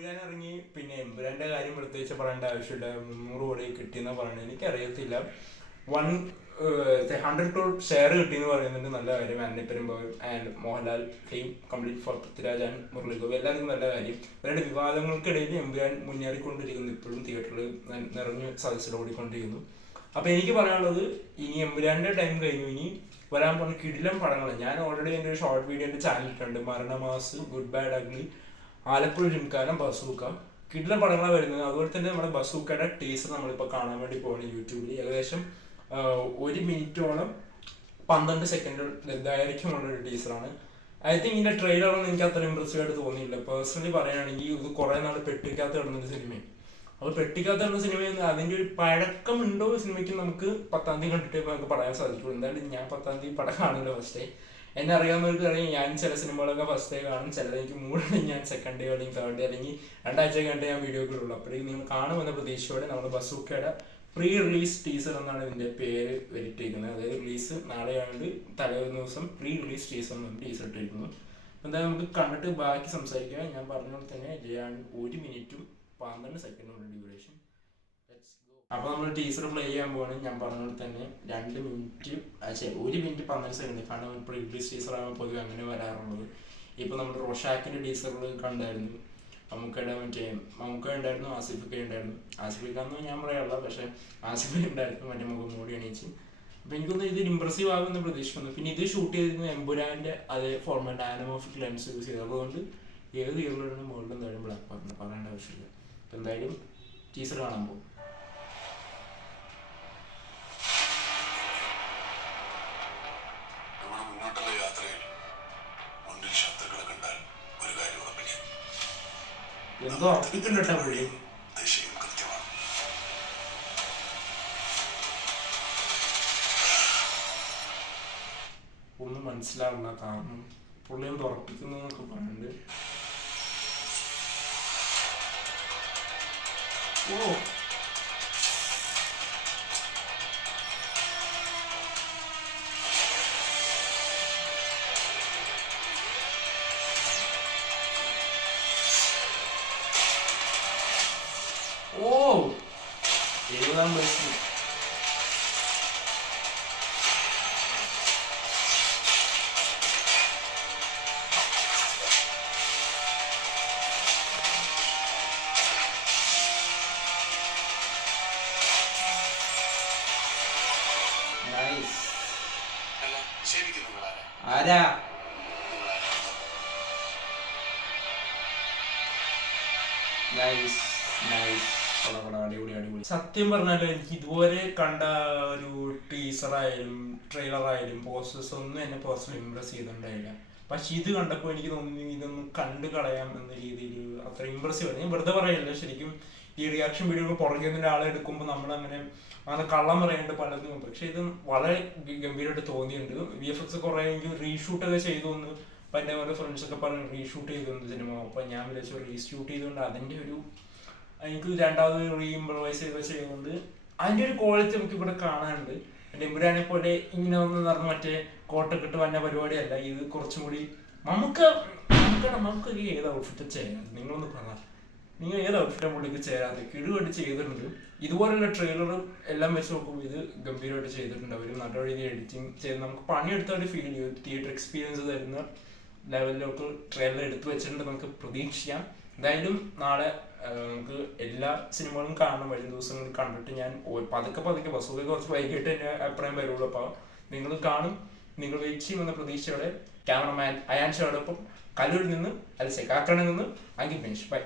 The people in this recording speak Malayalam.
എമ്പുരാൻ ഇറങ്ങി. പിന്നെ എമ്പുരാന്റെ കാര്യം പ്രത്യേകിച്ച് പറയേണ്ട ആവശ്യമില്ല. 300 കോടി കിട്ടിയെന്നാ പറയുന്നത്. എനിക്കറിയത്തില്ല. 100 crore ഷെയർ കിട്ടിയെന്ന് പറയുന്നുണ്ട്. നല്ല കാര്യം. Antony Perumbavoor and Mohanlal team complete for Prithviraj and Murali Gopy എല്ലാവർക്കും നല്ല കാര്യം. ഇവരുടെ വിവാദങ്ങൾക്കിടയിൽ എമ്പുരാൻ മുന്നേറിക്കൊണ്ടിരിക്കുന്നു. ഇപ്പോഴും തിയേറ്ററിൽ നിറഞ്ഞ് സദസ്സിൽ ഓടിക്കൊണ്ടിരിക്കുന്നു. അപ്പൊ എനിക്ക് പറയാനുള്ളത്, ഇനി എമ്പുരാന്റെ ടൈം കഴിഞ്ഞു. ഇനി വരാൻ പോകുന്ന കിടിലം പടങ്ങൾ ഞാൻ ഓൾറെഡി എൻ്റെ ഒരു ഷോർട്ട് വീഡിയോ എൻ്റെ ചാനലിട്ടുണ്ട്. Maranamass, good bad ugly, Alappuzha Gymkhana, Bazooka, കിടിലം പടങ്ങളാണ് വരുന്നത്. അതുപോലെ തന്നെ നമ്മുടെ ബസൂക്കയുടെ ടീസർ നമ്മളിപ്പോൾ കാണാൻ വേണ്ടി പോകുന്നത് യൂട്യൂബിൽ. ഏകദേശം 1 മിനിറ്റോളം 12 സെക്കൻഡ് ദൈർഘ്യമുള്ള ഒരു ടീസറാണ്. ഐ തിങ്ക് ഇതിന്റെ ട്രെയിലറൊന്നും എനിക്ക് അത്ര ഇമ്പ്രസീവ് ആയിട്ട് തോന്നിയില്ല. പേഴ്സണലി പറയുകയാണെങ്കിൽ ഇത് കുറെ നാൾ പെട്ടിക്കകത്ത് കിടന്നൊരു സിനിമയും. അപ്പോൾ പെട്ടിക്കകത്ത് കിടന്ന സിനിമയിൽ അതിന്റെ ഒരു പഴക്കമുണ്ടോ സിനിമയ്ക്ക് നമുക്ക് 10-ാം തീയതി കണ്ടിട്ട് നമുക്ക് പറയാൻ സാധിക്കുള്ളൂ. എന്തായാലും ഞാൻ 10-ാം തീയതി പടം കാണില്ല ഫസ്റ്റ് ഡേ. എന്നെ അറിയാവുന്നവർക്ക് അറിയാം, ഞാൻ ചില സിനിമകളൊക്കെ ഫസ്റ്റ് ഡേ കാണും. ചിലത് എനിക്ക് മൂടുണ്ടെങ്കിൽ ഞാൻ സെക്കൻഡ് ഡേ അല്ലെങ്കിൽ തേർഡ് ഡേ അല്ലെങ്കിൽ 2 ആഴ്ച കണ്ടേ ഞാൻ വീഡിയോ ഇടുള്ളൂ. അപ്പോഴേക്കും നിങ്ങൾ കാണുമെന്ന പ്രതീക്ഷയോടെ നമ്മൾ ബസൂക്കയുടെ പ്രീ റിലീസ് ടീസർ എന്നാണ് ഇതിന്റെ പേര് വരിട്ടിരിക്കുന്നത്. അതായത് റിലീസ് നാളെ ആയതുകൊണ്ട് തലേന്ന് ദിവസം പ്രീ റിലീസ് ടീസർ എന്ന് ടീസർ ഇട്ടിരിക്കുന്നു. എന്തായാലും നമുക്ക് കണ്ടിട്ട് ബാക്കി സംസാരിക്കാം. ഞാൻ പറഞ്ഞ പോലെ തന്നെ 1 മിനിറ്റും 12 സെക്കൻഡുള്ള ഡ്യൂറേഷൻ. അപ്പൊ നമ്മൾ ടീസർ പ്ലേ ചെയ്യാൻ പോവാണ്. ഞാൻ പറഞ്ഞ പോലെ തന്നെ 2 മിനിറ്റ് 1 മിനിറ്റ് 12 സെക്കൻഡ്. കാരണം പ്രീ റിലീസ് ടീസർ ആകുമ്പോൾ പൊതുവെ അങ്ങനെ വരാറുള്ളത്. ഇപ്പൊ നമ്മുടെ റോഷാക്കിന്റെ ടീസറുകൾ കണ്ടായിരുന്നു. മമ്മൂക്കയുടെ മമ്മൂക്ക ഉണ്ടായിരുന്നു, ആസിഫിക്ക ഉണ്ടായിരുന്നു. ആസിഫിക്ക എന്ന് ഞാൻ പറയാറില്ല, പക്ഷെ ആസിഫിക്ക ഉണ്ടായിരുന്നു. മറ്റേ മുഖം മൂടി അണിയിച്ച്. അപ്പൊ എനിക്കൊന്ന് ഇതിൽ ഇമ്പ്രസീവ് ആകുമെന്ന് പ്രതീക്ഷിക്കുന്നു. പിന്നെ ഇത് ഷൂട്ട് ചെയ്തിരുന്നത് എമ്പുരാന്റെ അതേ ഫോർമാറ്റ് ആനമോഫിക് ലെൻസ് യൂസ് ചെയ്തത്. അതുകൊണ്ട് ഏത് ഇയറിലാണ് മുകളിൽ എന്തായാലും ബ്ലാക്ക് പറഞ്ഞു പറയേണ്ട ആവശ്യമില്ല. അപ്പൊ എന്തായാലും ടീസർ കാണാൻ പോകും. എന്തോ ഉറപ്പിക്കണ്ടോ പുള്ളി. ഒന്നും മനസ്സിലാവില്ല. കാരണം പുള്ളി എന്ത് ഉറപ്പിക്കുന്നു എന്നൊക്കെ പറയുന്നുണ്ട്. ഓ ഓ 70-ാം വയസ്സിൽ ആരാ അടിപൊളി. സത്യം പറഞ്ഞാലും എനിക്ക് ഇതുവരെ കണ്ട ഒരു ടീസറായാലും ട്രെയിലറായാലും പോസ്റ്റേഴ്സ് ഒന്നും എന്നെ പേഴ്സണലി ഇംപ്രസ് ചെയ്തിട്ടുണ്ടായില്ല. പക്ഷെ ഇത് കണ്ടപ്പോൾ എനിക്ക് തോന്നി ഇതൊന്നും കണ്ടു കളയാം എന്ന രീതിയിൽ അത്ര ഇംപ്രസീവ് ആയിരുന്നു. ഞാൻ വെറുതെ പറയല്ല, ശരിക്കും ഈ റിയാക്ഷൻ വീഡിയോകൾ പുറകെ നിന്ന് ആളെ എടുക്കുമ്പോൾ നമ്മളങ്ങനെ അങ്ങനെ കള്ളം പറയാണ്ട് പലതും. പക്ഷെ ഇത് വളരെ ഗംഭീരമായിട്ട് തോന്നിയിട്ടുണ്ട്. VFX കുറെ എനിക്ക് റീഷൂട്ടൊക്കെ ചെയ്തു എന്ന് എൻ്റെ ഓരോ ഫ്രണ്ട്സൊക്കെ പറഞ്ഞ് റീഷൂട്ട് ചെയ്തു സിനിമ. അപ്പം ഞാൻ വിചാരിച്ചു റീഷൂട്ട് ചെയ്തുകൊണ്ട് അതിൻ്റെ ഒരു എനിക്ക് രണ്ടാമത് റീഇംപ്രവൈസ് ചെയ്യുന്നുണ്ട്. അതിൻ്റെ ഒരു ക്വാളിറ്റി നമുക്ക് ഇവിടെ കാണാനുണ്ട്. എമ്പുരാനെ പോലെ ഇങ്ങനെ ഒന്ന് നടന്ന് മറ്റേ കോട്ടൊക്കെ ഇട്ട് വന്ന പരിപാടിയല്ല ഇത്. കുറച്ചും കൂടി നമുക്ക് ഏത് ഔട്ട്ഫിറ്റ് ചേരാതെ നിങ്ങളൊന്ന് പറഞ്ഞാൽ നിങ്ങൾ ഏത് ഔട്ട്ഫിറ്റാണ് പുള്ളിക്ക് ചേരാതെ കിടുവായിട്ട് ചെയ്തിട്ടുണ്ട്. ഇതുപോലുള്ള ട്രെയിലർ എല്ലാം വെച്ച് നോക്കുമ്പോൾ ഇത് ഗംഭീരമായിട്ട് ചെയ്തിട്ടുണ്ട്. അവർ നല്ല രീതിയിൽ എഡിറ്റിംഗ് ചെയ്ത് നമുക്ക് പണിയെടുത്ത ഒരു ഫീൽ ചെയ്യും. തിയേറ്റർ എക്സ്പീരിയൻസ് തരുന്ന ലെവലിലോട്ട് ട്രെയിലർ എടുത്തു വെച്ചിട്ടുണ്ട്. നമുക്ക് പ്രതീക്ഷിക്കാം. എന്തായാലും നാളെ നമുക്ക് എല്ലാ സിനിമകളും കാണണം. വരും ദിവസങ്ങളിൽ കണ്ടിട്ട് ഞാൻ പതുക്കെ ബസ്സൊക്കെ കുറച്ച് വൈകിട്ട് എൻ്റെ അഭിപ്രായം വരുള്ളൂ. അപ്പോൾ നിങ്ങൾ കാണും, നിങ്ങൾ വെയിറ്റ് ചെയ്യുമെന്ന പ്രതീക്ഷയോടെ ക്യാമറമാൻ അയാൻ ഷോടൊപ്പം കല്ലൂരിൽ നിന്ന് കാക്കണിൽ നിന്ന് അങ്കിത് ബെഞ്ച്. ബൈ.